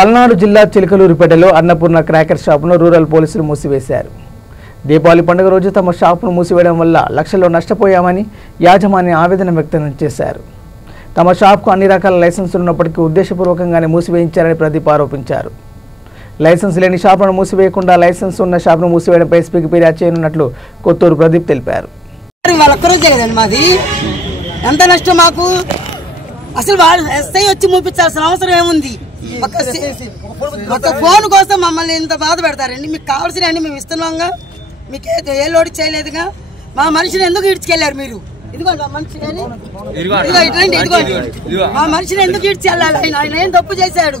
పల్నాడు జిల్లా చిలకలూరిపేటలో Annapurna cracker షాపును rural పోలీసులు మూసివేశారు. దీపావళి పండుగ రోజు తమ షాపును మూసివేయడం వల్ల లక్షల్లో నష్టపోయామని యాజమాన్యం ఆవేదన వ్యక్తం చేశారు. తమ షాప్కు అన్ని రకాల లైసెన్సులు ఉన్నప్పటికీ ఉద్దేశపూర్వకంగానే మూసివేయించారని ప్రదీప్ ఆరోపించారు. లైసెన్స్ లేని షాపును మూసివేయకుండా లైసెన్స్ ఉన్న షాపును మూసివేయడంపై ఎస్పీకి ఫిర్యాదు చేయనున్నట్లు కొత్తూరు ప్రదీప్ తెలిపారు. ఎంత నష్టం మాకు అసలు వాళ్ళు ఎస్ఐ వచ్చి మూపించాల్సిన అవసరం ఏముంది? ఒక ఫోన్ కోసం మమ్మల్ని ఇంత బాధ పెడతారండి. మీకు కావాల్సినవన్నీ మేము ఇస్తున్నాంగా, మీకు ఏ లోటు చేయలేదుగా. మా మనిషిని ఎందుకు ఇడ్చుకెళ్ళారు మీరు? ఇదిగోండి మా మనిషి, ఇదిగోండి మా మనిషిని ఎందుకు ఇడ్చుకెళ్ళాలి? ఆయన ఏం తప్పు చేశాడు?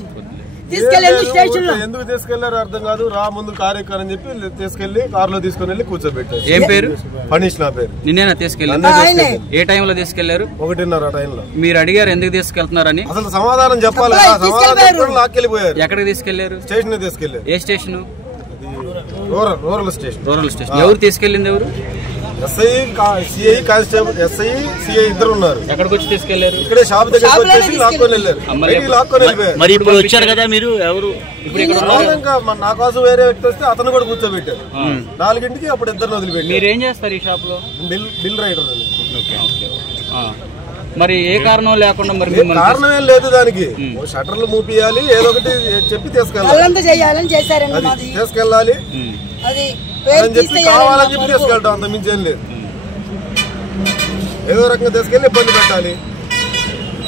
ఎందుకు తీసుకెళ్లారు అర్థం కాదు. రా ముందు కార్యక్రమం అని చెప్పి తీసుకెళ్లి కారులో తీసుకుని వెళ్ళి కూర్చోబెట్టారు. ఏం పేరు? ఫనీష్ నా పేరు. నిన్నేనా తీసుకెళ్లారు? ఏ టైంలో తీసుకెళ్లారు? 1:30 టైంలో. మీరు అడిగారు ఎందుకు తీసుకెళ్తున్నారని? అసలు సమాధానం చెప్పాలి. లాక్కెళ్ళిపోయారు. ఎక్కడికి తీసుకెళ్లారు? స్టేషన్ తీసుకెళ్లారు. ఏ station? Rural station. Rural station. ఎవరు తీసుకెళ్ళింది? ఎవరు? SI, CI, constable. SI, CI ఇద్దరు ఉన్నారు. ఎక్కడికి వచ్చి తీసుకెళ్లారు? ఇక్కడే షాప్ దగ్గర వచ్చేసి లాక్కొని వెళ్ళారు. లాక్కొని వెళ్ళిపోయారు. మరి ఇప్పుడు వచ్చారు కదా మీరు, ఎవరు ఇప్పుడు ఇంకా నా కోసం వేరే వ్యక్తి వస్తే అతను కూడా కూర్చోబెట్టారు. 4ంటికి అప్పుడు ఇద్దరు వదిలిపెట్టారు. మీరు ఏం చేస్తారు ఈ షాప్ లో? బిల్ రైటర్ అని. మరి ఏ కారణం లేకుండా మరి కారణం ఏం లేదు దానికి. షట్టర్లు మూపియాలి, ఏదో ఒకటి చెప్పి తీసుకెళ్ళాలి. తీసుకెళ్ళాలి అని చెప్పి కావాలని చెప్పి తీసుకెళ్ళటం, అంత మించేం లేదు. ఏదో రకంగా తీసుకెళ్ళి ఇబ్బంది పెట్టాలి,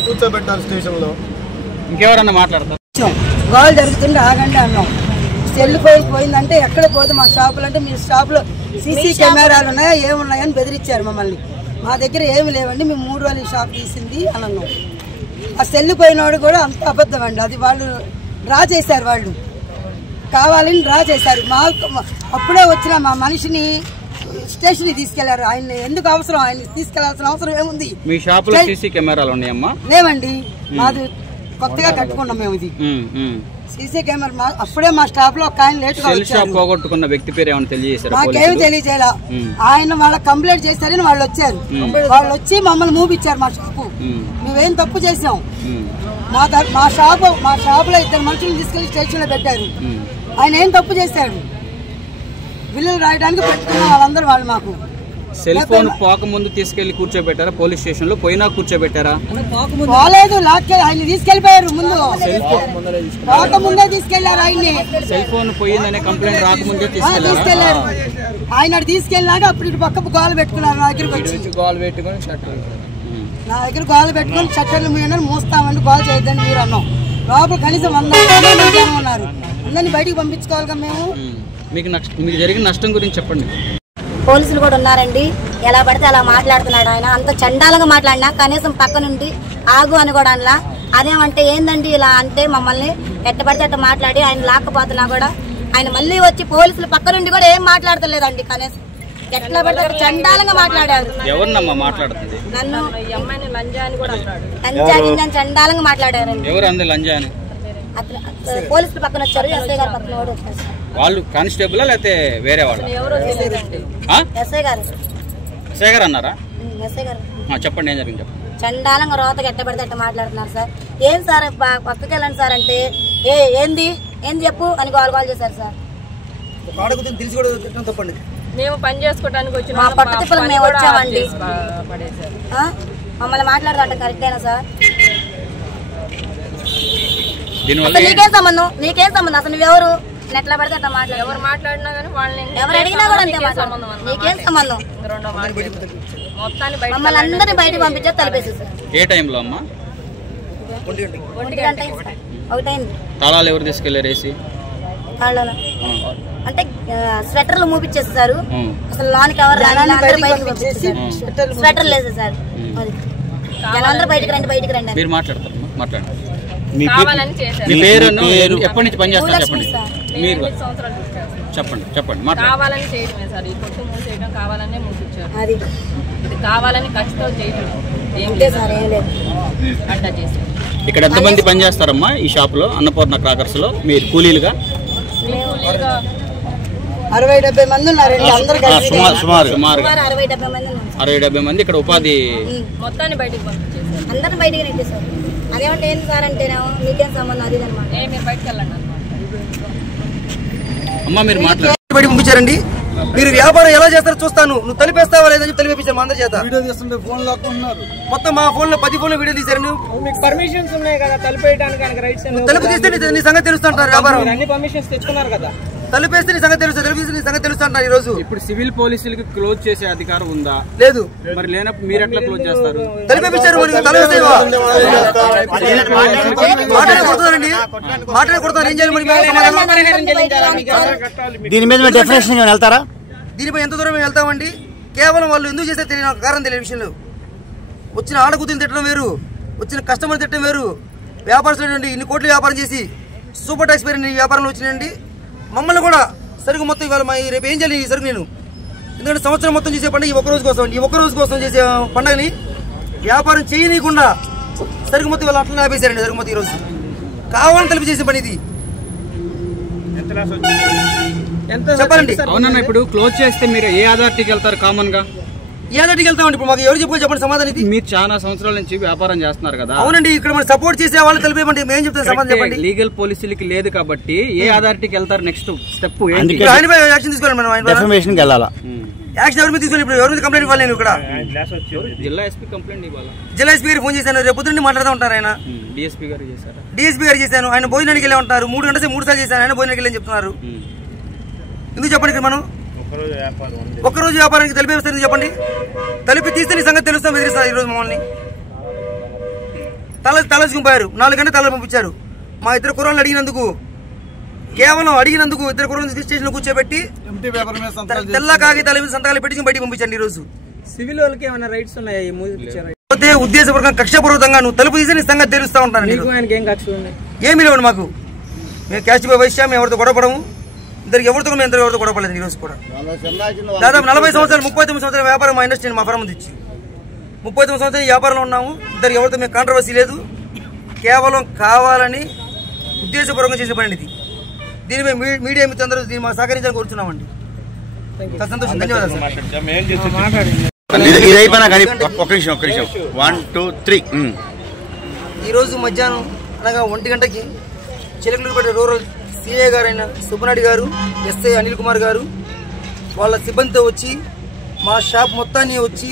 కూర్చోబెట్టాలి స్టేషన్ లో. ఇంకెవరన్నా మాట్లాడతారు? గోల్ జరుగుతుంటే ఆగండి అన్నాం. సెల్ పోయిందంటే ఎక్కడ పోదు మా షాపులు అంటే, మీ షాపులో సీసీ కెమెరాలు ఉన్నాయా ఏమున్నాయని బెదిరించారు మమ్మల్ని. మా దగ్గర ఏమి లేవండి, మేము 3 రోజులు షాప్ తీసింది అని అన్నాం. ఆ సెల్ పోయినోడు కూడా అంత అబద్ధం అండి. అది వాళ్ళు డ్రా చేశారు, వాళ్ళు కావాలని డ్రా చేశారు. అప్పుడే వచ్చిన మా మనిషిని స్టేషన్కి తీసుకెళ్లారు. ఆయన ఎందుకు అవసరం? ఆయన తీసుకెళ్లాల్సిన అవసరం ఏముంది? మీ షాప్ లో సీసీ కెమెరాలు ఉన్నాయమ్మా? లేవండి, మాది కొత్తగా కట్టుకున్నాం మేము. ఇది సీసీ కెమెరా అప్పుడే మా స్టాఫ్ లో ఒక ఆయన లేటుగా వచ్చారు. పోగొట్టుకున్న వ్యక్తి పేరు ఏమైనా తెలియజేశారు? మాకేమి తెలియజేయాల. ఆయన వాళ్ళ కంప్లైంట్ చేస్తారని వాళ్ళు వచ్చారు. వాళ్ళు వచ్చి మమ్మల్ని మూపించారు మా షాపు. మేమేం తప్పు చేసాం? మా షాప్ లో 2 మనుషులను తీసుకెళ్లి స్టేషన్ లో పెట్టారు. ఆయన ఏం తప్పు చేశాడు? బిల్లులు రాయడానికి పెట్టుకున్న వాళ్ళందరూ వాళ్ళు మాకు సెల్ ఫోన్ పోకముందు తీసుకెళ్లి కూర్చోబెట్టారా? పోలీస్ స్టేషన్ లో పోయినా కూర్చోబెట్టారా? పోలేదు, ఆయన తీసుకెళ్లిపోయారు. ముందు పోకముందే తీసుకెళ్లారు. ఆయన్ని సెల్ ఫోన్ పోయిందనే కంప్లైంట్ రాకముందే తీసుకెళ్లారు. ఆయన తీసుకెళ్ళినాక అప్పుడు ఇటు పక్క గోలు పెట్టుకున్నారు. నా దగ్గరకు వచ్చి గోలు పెట్టుకుని నా దగ్గర గోలు పెట్టుకుని షట్టర్లు మీరు మూస్తామండి, గోలు చేయొద్దండి మీరు అన్నాం. లోపల కనీసం 100 మంది ఉన్నారు. అందరినీ బయటికి పంపించుకోవాలిగా మేము. మీకు జరిగిన నష్టం గురించి చెప్పండి. పోలీసులు కూడా ఉన్నారండి. ఎలా పడితే అలా మాట్లాడుతున్నాడు ఆయన. అంత చండాలంగా మాట్లాడినా కనీసం పక్క నుండి ఆగు అని కూడా అనలా. అదేమంటే ఏందండి ఇలా అంటే మమ్మల్ని ఎట్టబడితే అట్ట మాట్లాడి ఆయన లాక్కపోతున్నా కూడా ఆయన మళ్ళీ వచ్చి పోలీసులు పక్క నుండి కూడా ఏం మాట్లాడతలేదండి. కనీసం ఎట్లా పడితే అట్ట చండాలంగా మాట్లాడారు. ఎవరినమ్మా మాట్లాడుతుంది? నన్ను లంజా చండాలంగా మాట్లాడారండి. ఎవరు అంది లంజా అని? పోలీసులు పక్కన వచ్చారు, ఎస్ఐ గారు పక్కన కూడా వచ్చారు. వాళ్ళు కానిస్టేబుల్ లేకపోతే వేరే వాళ్ళు? ఎస్ఐ గారు అన్నారా? చెప్పండి, ఏం జరిగింది చెప్పండి. చండాలంగా రోతగా ఎట్టబడితే ఎట్ట మాట్లాడుతున్నారు సార్. ఏం సార్ పక్కకి వెళ్ళండి సార్ అంటే ఏంది చెప్పు అని గోల్ చేశారు సార్. మేము పని చేసుకోవడానికి వచ్చిన మా పట్టు తిప్పలు మేము వచ్చామండి. మమ్మల్ని మాట్లాడుతుంటే కరెక్టేనా సార్? నీకేం సంబంధం? అసలు నువ్వెవరు? ఎట్లా పడితే అట్లా మాట్లాడు. ఎవరు మాట్లాడినా కానీ వాళ్ళని ఎవరు అడిగినా కూడా అంతే సంబంధం. నీకేం సంబంధం? మమ్మల్ని అందరినీ బయటకు పంపించారు, తలిపేసేసారు. ఏ టైంలో అమ్మా? 1 గంట ఒకటైంది. తాళాలు ఎవరు తీసుకెళ్లారు? వేసి కాళ్ళలో అంటే స్వెటర్లు మూపించేస్తారు. అసలు లోనికి ఎవరు స్వెటర్లు వేసేసారు. అందరూ బయటకు రండి. మీరు మాట్లాడతారు, మాట్లాడండి. ఎప్పటి నుంచి పని చేస్తారు చెప్పండి. మీరు చెప్పండి. కావాలని చేయడమే సార్. ఈ కొట్టు మూసేయడం కావాలనే మూసిచ్చారు. ఇది కావాలని ఖచ్చితంగా చేయడం ఏం లేదు అట్లా చేసి. ఇక్కడ ఎంతమంది పని చేస్తారమ్మా ఈ షాప్ లో, అన్నపూర్ణ క్రాకర్స్ లో? మీరు కూలీలుగా 60-70 మంది ఉన్నారండి. సుమారు 60-70 మంది ఇక్కడ ఉపాధి మొత్తాన్ని బయటకు పంపించేసారు. అందరిని బయటికి నెట్టేశారు. అదేమంటే ఏంటి సార్ అంటేనేమో మీకేం సంబంధం అది అనమాట. మీరు బయటకు వెళ్ళండి అన్నమాట. అమ్మ మీరు మాట్లాడు. బయట పంపించారండి. మీరు వ్యాపారం ఎలా చేస్తారో చూస్తాను, నువ్వు తలిపేస్తావా లేదని చెప్పి తలిపేపించారు మా అందరి చేత. మొత్తం మా ఫోన్ లో 10 ఫోన్లో వీడియో తీశారు. పర్మిషన్స్ ఉన్నాయి కదా తలిపేయడానికి, రైట్స్ తలుపు తీస్తే నీ సంగతి తెలుస్తుంటారు. వ్యాపారం అన్ని పర్మిషన్స్ తెచ్చుకున్నారు కదా, తలుపేస్తే నీ సంగతి తెలుస్తుంది, తలుపు నీ సంగతి తెలుస్తుంటారు. ఈ రోజు ఇప్పుడు సివిల్ పోలీసులకి క్లోజ్ చేసే అధికారం ఉందా? లేదు. మరి లేనప్పుడు మీరు ఎట్లా క్లోజ్ చేస్తారు? తలిపేపించారు. మాట్లాడే కొడుతుందండి, మాట్లాడే కొడుతాను. ఏం చేయాలి దీని మీద డెఫినేషన్ వెళ్తారా? దీనిపై ఎంత దూరం మేము వెళ్తామండి. కేవలం వాళ్ళు ఎందుకు చేస్తే తెలియని కారణం తెలియని విషయంలో వచ్చిన ఆడకూతులు తిట్టడం వేరు, వచ్చిన కస్టమర్ తిట్టడం వేరు. వ్యాపారస్తులు ఇన్ని కోట్లు వ్యాపారం చేసి సూపర్ టాక్స్ పేరు వ్యాపారంలో వచ్చినాయండి. మమ్మల్ని కూడా సరుకు మొత్తం ఇవాళ రేపు ఏం చేయాలి ఈ సరుకు నేను, ఎందుకంటే సంవత్సరం మొత్తం చేసే పండుగ ఈ ఒక్కరోజు కోసం, ఈ ఒక్కరోజు కోసం చేసే పండుగని వ్యాపారం చేయనీయకుండా సరుకు మొత్తం ఇవాళ అట్లా ఆపేశారండి. సరుకు మొత్తం ఈరోజు కావాలని తెలిపి చేసే పని ఇది. చెప్పండి. అవునన్నా, ఇప్పుడు క్లోజ్ చేస్తే మీరు ఏ అథారిటీకి వెళ్తారు? కామన్ గా ఏ అథారిటీకి వెళ్తామండి? ఇప్పుడు మాకు ఎవరు చెప్పుకోవాలి చెప్పండి సమాధానం. ఇది మీరు చాలా సంవత్సరాల నుంచి వ్యాపారం చేస్తున్నారు కదా. అవునండి. ఇక్కడ మనం సపోర్ట్ చేసే వాళ్ళు తెలిపేమంటే మేము చెప్తాను సమాధానం చెప్పండి. లీగల్ పోలీసులకి లేదు కాబట్టి ఏ అథారిటీకి వెళ్తారు? నెక్స్ట్ స్టెప్ ఆయనపై యాక్షన్ తీసుకోవాలి. మనం డెఫమేషన్ కి వెళ్ళాలా? యాక్షన్ ఎవరి మీద తీసుకోవాలి? ఇప్పుడు ఎవరి మీద కంప్లైంట్ ఇవ్వాలి? నేను ఇక్కడ జిల్లా ఎస్పీ కంప్లైంట్ ఇవ్వాలి. జిల్లా ఎస్పీ గారు ఫోన్ చేశాను, రేపు పొద్దున్నే మాట్లాడుతూ ఉంటారు. ఆయన డిఎస్పీ గారు చేశారు. డిఎస్పీ గారు చేశాను. ఆయన భోజనానికి వెళ్ళి ఉంటారు. 3 గంటల 3 సార్లు చేశాను. ఆయన భోజనానికి వెళ్ళని చెప్తున్నారు. ఎందుకు చెప్పండి? ఇక్కడ మనం ఒక్కరోజు వ్యాపారానికి తెలిపేస్తుంది చెప్పండి. తలిపి తీస్తే నీ సంగతి తెలుస్తాం బెదిరిస్తారు. ఈరోజు మమ్మల్ని తలచుకుపోయారు. 4 గంటలు తల పంపించారు. మా 2 కుర్రాళ్ళు అడిగినందుకు, కేవలం అడిగినందుకు 2 కుర్రాళ్ళు స్టేషన్ లో కూర్చోబెట్టి తెల్ల కాగితాల మీద సంతకాలు పెట్టి బయటికి పంపించండి. ఈ రోజు సివిల్ వాళ్ళకి ఏమైనా రైట్స్ ఉన్నాయా? ఉద్దేశపూర్వకంగా కక్షపూర్వకంగా నువ్వు తలుపు తీసి నీ సంగతి తెలుస్తా ఉంటాను. ఏం కక్షలు ఉన్నాయి? ఏమీ లేవండి మాకు. మేము క్యాష్ వైశ్యం, మేము ఎవరితో గొడవపడము. ఇద్దరికి ఎవరితో ఎవరితో గొడవపడలేదు. ఈ రోజు కూడా దాదాపు 40 సంవత్సరాలు 39 సంవత్సరాల వ్యాపారం మా ఇండస్ట్రీ మా ఫరం తెచ్చి 39 సంవత్సరాలు వ్యాపారంలో ఉన్నాము. ఇద్దరికి ఎవరితో మేము కాంట్రవర్సీ లేదు. కేవలం కావాలని ఉద్దేశపూర్వకంగా చేసే పని ఇది. దీనిపై మీడియా మిత్రులందరూ దీన్ని మాకు సహకరించాలని కోరుతున్నామండి. సంతోషం. ధన్యవాదాలు సార్. ఇది అయిపోయినా కానీ ఒక్క నిమిషం 1 2 3. ఈరోజు మధ్యాహ్నం అనగా 1 గంటకి చిలకలూరుపేట రూరల్ సిఐ గారు అయిన సుబ్బనాయుడు గారు, ఎస్ఐ అనిల్ కుమార్ గారు వాళ్ళ సిబ్బందితో వచ్చి మా షాప్ మొత్తాన్ని వచ్చి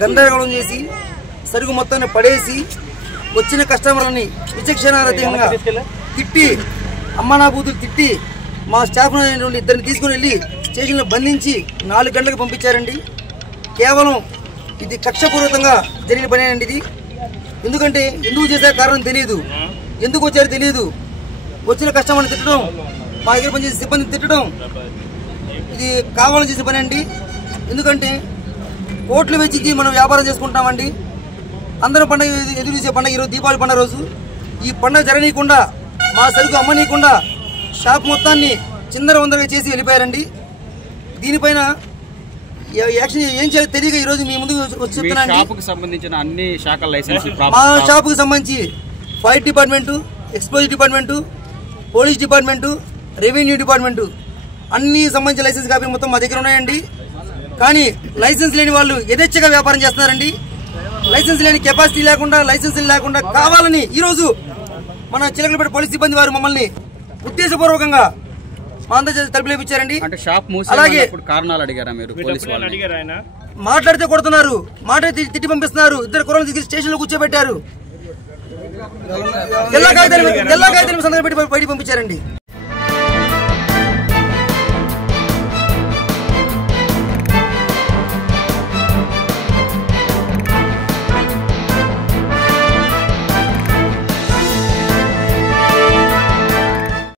గందరగోళం చేసి సరుకు మొత్తాన్ని పడేసి వచ్చిన కస్టమర్లని విచక్షణారహితంగా తిట్టి, అమ్మానా బూతులు తిట్టి మా స్టాఫ్ నుండి 2 తీసుకుని వెళ్ళి స్టేషన్లో బంధించి 4 గంటలకు పంపించారండి. కేవలం ఇది కక్షపూర్వకంగా జరిగిన పనేనండి ఇది. ఎందుకంటే ఎందుకు చేసే కారణం తెలియదు, ఎందుకు వచ్చారో తెలియదు. వచ్చిన కస్టమర్ని తిట్టడం, మా దగ్గర పనిచేసే సిబ్బందిని తిట్టడం, ఇది కావాలని చేసే పని అండి. ఎందుకంటే కోట్లు వెచ్చించి మనం వ్యాపారం చేసుకుంటామండి. అందరం పండుగ ఎదురు చూసే పండుగ ఈరోజు దీపావళి పండుగ రోజు. ఈ పండుగ జరగనీయకుండా, మా సరుకు అమ్మనీయకుండా షాప్ మొత్తాన్ని చిందరవందరగా చేసి వెళ్ళిపోయారండి. దీనిపైన యాక్షన్ ఏం చేయాలో తెలియక ఈ రోజు మీ ముందు వచ్చి సంబంధించిన అన్ని శాఖల లైసెన్స్ మా షాపుకి సంబంధించి fire department, explosive department, police department, revenue department అన్ని సంబంధించిన లైసెన్స్ కాపీ మొత్తం మా దగ్గర ఉన్నాయండి. కానీ లైసెన్స్ లేని వాళ్ళు యథేచ్ఛగా వ్యాపారం చేస్తున్నారండి. లైసెన్స్ లేని కెపాసిటీ లేకుండా, లైసెన్స్ లేకుండా కావాలని ఈరోజు మన చిలకలపేట పోలీస్ సిబ్బంది వారు మమ్మల్ని ఉద్దేశపూర్వకంగా మా అందరూ తలుపు లేపించారండి. అలాగే కారణాలు అడిగారా మీరు? మాట్లాడితే కొడుతున్నారు, మాట్లాడితే తిట్టి పంపిస్తున్నారు. 2 కుర్రాళ్ళు తీసుకెళ్లి స్టేషన్ లో కూర్చోబెట్టారు. తెల్ల కాగితాలు సంతకం పెట్టి బయటికి పంపించారండి.